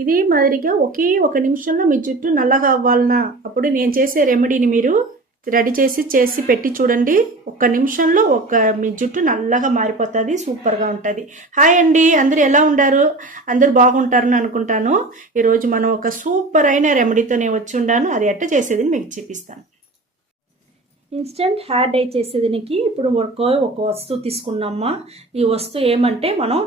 ఇదే మాదిరిగా ఒకే ఒక నిమిషంలో మీ జుట్టు నల్లగా అవ్వాలన్నా అప్పుడు నేను చేసే రెమెడీని మీరు రెడీ చేసి పెట్టి చూడండి. ఒక్క నిమిషంలో మీ జుట్టు నల్లగా మారిపోతుంది, సూపర్గా ఉంటుంది. హాయ్ అండి, అందరూ ఎలా ఉండారు? అందరూ బాగుంటారని అనుకుంటాను. ఈరోజు మనం ఒక సూపర్ అయిన రెమెడీతో నేను వచ్చి ఉండాను. అది ఎట్ట చేసేది మీకు చూపిస్తాను. ఇన్స్టెంట్ హెయిర్ డై చేసేదానికి ఇప్పుడు ఒక వస్తువు తీసుకున్నామా. ఈ వస్తువు ఏమంటే మనం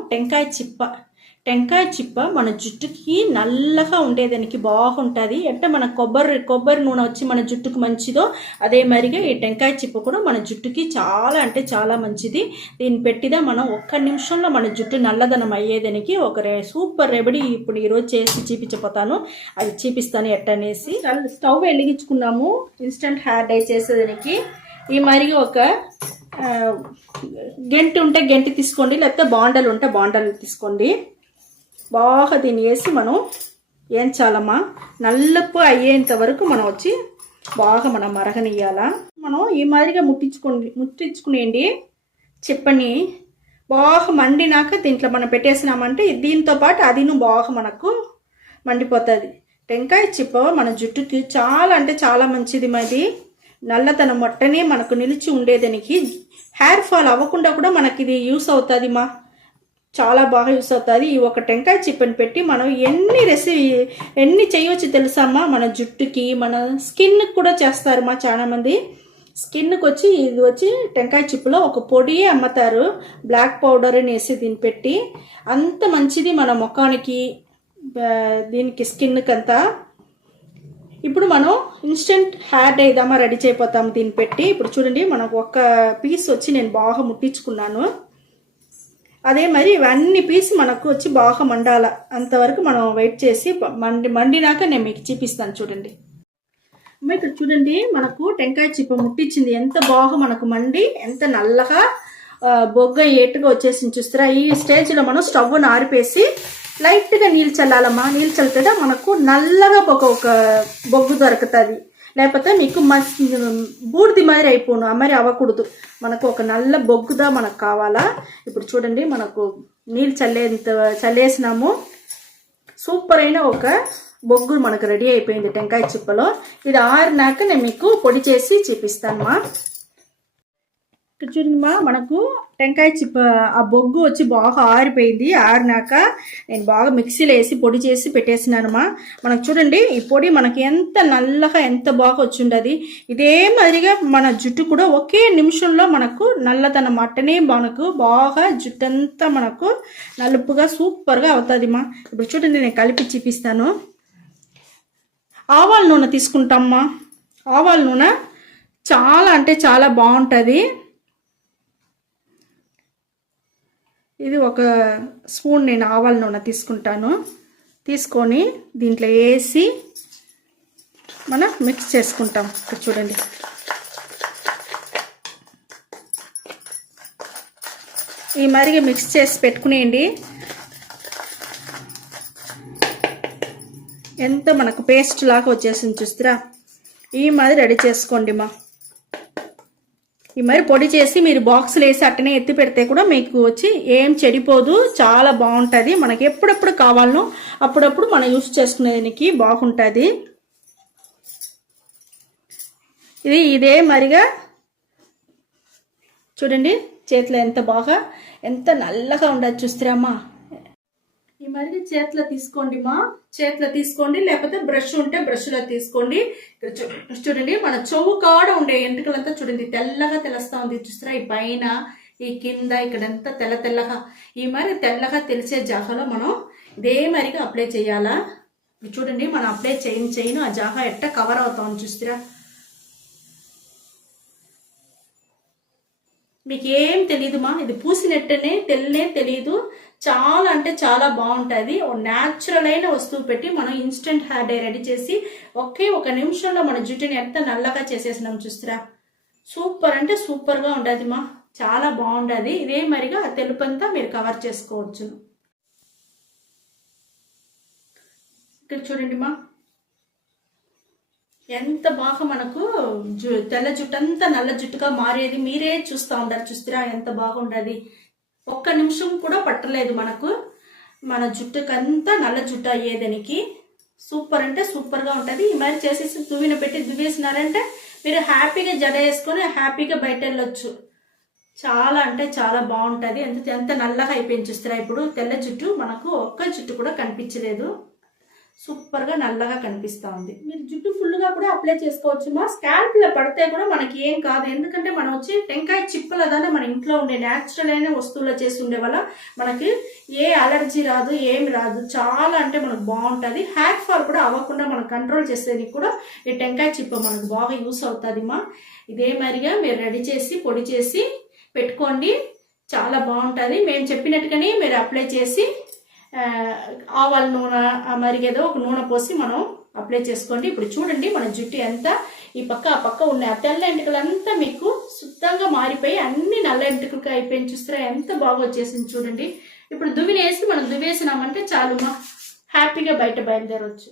టెంకాయ చిప్ప మన జుట్టుకి నల్లగా ఉండేదానికి బాగుంటుంది. అంటే మన కొబ్బరి నూనె వచ్చి మన జుట్టుకు మంచిదో అదే మరిగా ఈ టెంకాయ చిప్ప కూడా మన జుట్టుకి చాలా అంటే చాలా మంచిది. దీన్ని పెట్టిదా మనం ఒక్క నిమిషంలో మన జుట్టు నల్లదనం అయ్యేదానికి ఒక సూపర్ రెమెడీ ఇప్పుడు ఈరోజు చేసి చూపించబోతాను. అది చూపిస్తాను ఎట్టనేసి. స్టవ్ వెలిగించుకున్నాము ఇన్స్టెంట్ హెయిర్ డై చేసేదానికి. ఈ మరిగా ఒక గెంటి ఉంటే గెంటి తీసుకోండి, లేకపోతే బాండలు ఉంటే బాండలు తీసుకోండి. బాగా దీన్ని వేసి మనం ఏం చాలమ్మా నల్లపు అయ్యేంత వరకు మనం వచ్చి బాగా మనం మరగనియ్యాలా. మనం ఈ మాదిరిగా ముట్టించుకునేయండి. చెప్పని బాగా మండినాక దీంట్లో మనం పెట్టేసినామంటే దీంతో పాటు అదిను బాగా మనకు మండిపోతుంది. టెంకాయ చిప్ప మన జుట్టుకి చాలా అంటే చాలా మంచిది. మాది నల్లతనం మొట్టనే మనకు నిలిచి ఉండేదానికి, హెయిర్ ఫాల్ అవ్వకుండా కూడా మనకి ఇది యూస్ అవుతుంది చాలా బాగా యూస్ అవుతుంది. ఈ ఒక టెంకాయ చిప్పని పెట్టి మనం ఎన్ని చేయవచ్చు తెలుసామ్మా. మన జుట్టుకి మన స్కిన్కి కూడా చేస్తారు చాలామంది. స్కిన్కి వచ్చి ఇది వచ్చి టెంకాయ చిప్పులో ఒక పొడి అమ్ముతారు, బ్లాక్ పౌడర్ అని వేసి దీన్ని పెట్టి అంత మంచిది మన ముఖానికి దీనికి స్కిన్కి అంతా. ఇప్పుడు మనం ఇన్స్టెంట్ హెయిర్ డై దామా రెడీ చేయపోతాము దీన్ని పెట్టి. ఇప్పుడు చూడండి మనకు ఒక పీస్ వచ్చి నేను బాగా ముట్టించుకున్నాను. అదే మరి ఇవన్నీ పీస్ మనకు వచ్చి బాగా మండాల అంతవరకు మనం వెయిట్ చేసి మండినాక నేను మీకు చూపిస్తాను. చూడండి అమ్మ, ఇక్కడ చూడండి మనకు టెంకాయ చిప్ప ముట్టించింది ఎంత బాగా మనకు మండి ఎంత నల్లగా బొగ్గ ఏటుగా వచ్చేసి చూస్తారా. ఈ స్టేజ్లో మనం స్టవ్ను ఆరిపేసి లైట్గా నీళ్ళు చల్లాలమ్మా. నీళ్ళు చల్లితే మనకు నల్లగా ఒక బొగ్గు దొరుకుతుంది. లేకపోతే మీకు బూడిది మాదిరి అయిపోను మరి అవ్వకూడదు. మనకు ఒక నల్ల బొగ్గుదా మనకు కావాలా. ఇప్పుడు చూడండి మనకు నీళ్ళు చల్లేసినాము. సూపర్ అయిన ఒక బొగ్గు మనకు రెడీ అయిపోయింది టెంకాయ చిప్పలో. ఇది ఆరినాక నేను మీకు పొడి చేసి చూపిస్తానమ్మా. ఇక్కడ చూడండిమా మనకు టెంకాయ చిప్ప ఆ బొగ్గు వచ్చి బాగా ఆరిపోయింది. ఆరినాక నేను బాగా మిక్సీలో వేసి పొడి చేసి పెట్టేసినానమ్మా. మనకు చూడండి ఈ పొడి మనకి ఎంత నల్లగా ఎంత బాగా వచ్చిండది. ఇదే మాదిరిగా మన జుట్టు కూడా ఒకే నిమిషంలో మనకు నల్లదనం అట్టనే మనకు బాగా జుట్టు అంతా మనకు నలుపుగా సూపర్గా అవుతుందిమ్మా. ఇప్పుడు చూడండి నేను కలిపి చూపిస్తాను. ఆవాల నూనె తీసుకుంటామ్మా. ఆవాల నూనె చాలా అంటే చాలా బాగుంటుంది. ఇది ఒక స్పూన్ నేను ఆవాల నూనె తీసుకుంటాను. తీసుకొని దీంట్లో వేసి మనం మిక్స్ చేసుకుంటాం. ఇక్కడ చూడండి ఈ మరిగా మిక్స్ చేసి పెట్టుకునేయండి. ఎంత మనకు పేస్ట్ లాగా వచ్చేసింది చూస్తారా. ఈ మాదిరి రెడీ చేసుకోండి మా. ఈ మరి పొడి చేసి మీరు బాక్సులు వేసి అట్టనే ఎత్తి పెడితే కూడా మీకు వచ్చి ఏం చెడిపోదు, చాలా బాగుంటుంది. మనకి ఎప్పుడెప్పుడు కావాలనో అప్పుడప్పుడు మనం యూస్ చేసుకునేదానికి బాగుంటుంది. ఇదే మరిగా చూడండి చేతిలో ఎంత నల్లగా ఉండదు చూస్తారమ్మా. ఈ మరిగి చేతిలో తీసుకోండి మా. చేతిలో తీసుకోండి, లేకపోతే బ్రష్ ఉంటే బ్రష్లో తీసుకోండి. చూడండి మన చెవు కాడ ఉండే ఎంట్రుకలంతా చూడండి తెల్లగా తెలుస్తా ఉంది చూస్తారా. ఈ పైన ఈ కింద ఇక్కడంతా తెల్లగా ఈ మరి తెల్లగా తెలిసే జాగాలో మనం ఇదే మరిగా అప్లై చేయాలా. చూడండి మనం అప్లై చేయను ఆ జాగా ఎట్ట కవర్ అవుతాం చూస్తారా. మీకు ఏం తెలియదుమా, ఇది పూసినట్టనే తెలియదు. చాలా అంటే చాలా బాగుంటుంది. న్యాచురల్ అయిన వస్తువు పెట్టి మనం ఇన్స్టెంట్ హెయిర్ డై రెడీ చేసి ఒక నిమిషంలో మన జుట్టుని ఎంత నల్లగా చేసేసినాం చూస్తారా. సూపర్ అంటే సూపర్గా ఉంటుంది మా, చాలా బాగుంటుంది. ఇదే మరిగా ఆ తెలుపంతా మీరు కవర్ చేసుకోవచ్చు. ఇక్కడ చూడండి మా ఎంత బాగా మనకు తెల్ల జుట్టు అంతా నల్ల జుట్టుగా మారేది మీరే చూస్తూ ఉంటారు చూస్తారా. ఎంత బాగుండదు, ఒక్క నిమిషం కూడా పట్టలేదు మనకు. మన జుట్టుకంతా నల్ల జుట్టు అయ్యేదానికి సూపర్ అంటే సూపర్గా ఉంటుంది. ఈ మరి చేసేసి దువ్విన పెట్టి దువ్వేసినారంటే మీరు హ్యాపీగా జడ వేసుకొని హ్యాపీగా బయట వెళ్ళొచ్చు. చాలా అంటే చాలా బాగుంటుంది. ఎంత నల్లగా అయిపోయింది చూస్తారా. ఇప్పుడు తెల్ల జుట్టు మనకు ఒక్క జుట్టు కూడా కనిపించలేదు, సూపర్గా నల్లగా కనిపిస్తూ ఉంది. మీరు జుట్టు ఫుల్గా కూడా అప్లై చేసుకోవచ్చు. మా స్కాల్ప్లో పడితే కూడా మనకి ఏం కాదు, ఎందుకంటే మనం వచ్చి టెంకాయ చిప్పలదానే మన ఇంట్లో ఉండే న్యాచురల్ అయిన వస్తువుల్లో చేసి ఉండే వల్ల మనకి ఏ అలర్జీ రాదు, ఏమి రాదు. చాలా అంటే మనకు బాగుంటుంది. హెయిర్ ఫాల్ కూడా అవ్వకుండా మనం కంట్రోల్ చేసేది కూడా ఈ టెంకాయ చిప్ప మనకు బాగా యూస్ అవుతుంది. మా ఇదే మరిగా మీరు రెడీ చేసి పొడి చేసి పెట్టుకోండి, చాలా బాగుంటుంది. మేము చెప్పినట్టుగానే మీరు అప్లై చేసి ఆవాల నూనె మరిగేదో ఒక నూనె పోసి మనం అప్లై చేసుకోండి. ఇప్పుడు చూడండి మన జుట్టు ఎంత ఈ పక్క ఆ పక్క ఉన్నాయి, ఆ తెల్ల ఎంటుకలంతా మీకు శుద్ధంగా మారిపోయి అన్ని నల్ల ఎంటుకలకి అయిపోయింది చూస్తారా. ఎంత బాగా వచ్చేసింది చూడండి. ఇప్పుడు దువ్వినేసి మనం దువ్వేసినామంటే చాలు మా హ్యాపీగా బయట బయలుదేరవచ్చు.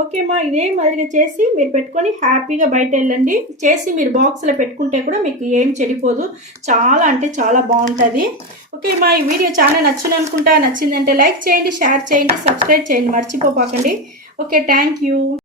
ఓకేమ్మా, ఇదే మాదిరిగా చేసి మీరు పెట్టుకొని హ్యాపీగా బయట వెళ్ళండి. చేసి మీరు బాక్స్లో పెట్టుకుంటే కూడా మీకు ఏం చెడిపోదు, చాలా అంటే చాలా బాగుంటుంది. ఓకేమ్మా, ఈ వీడియో చాలా నచ్చింది అనుకుంటా. నచ్చిందంటే లైక్ చేయండి, షేర్ చేయండి, సబ్స్క్రైబ్ చేయండి, మర్చిపోకండి. Okay, thank you.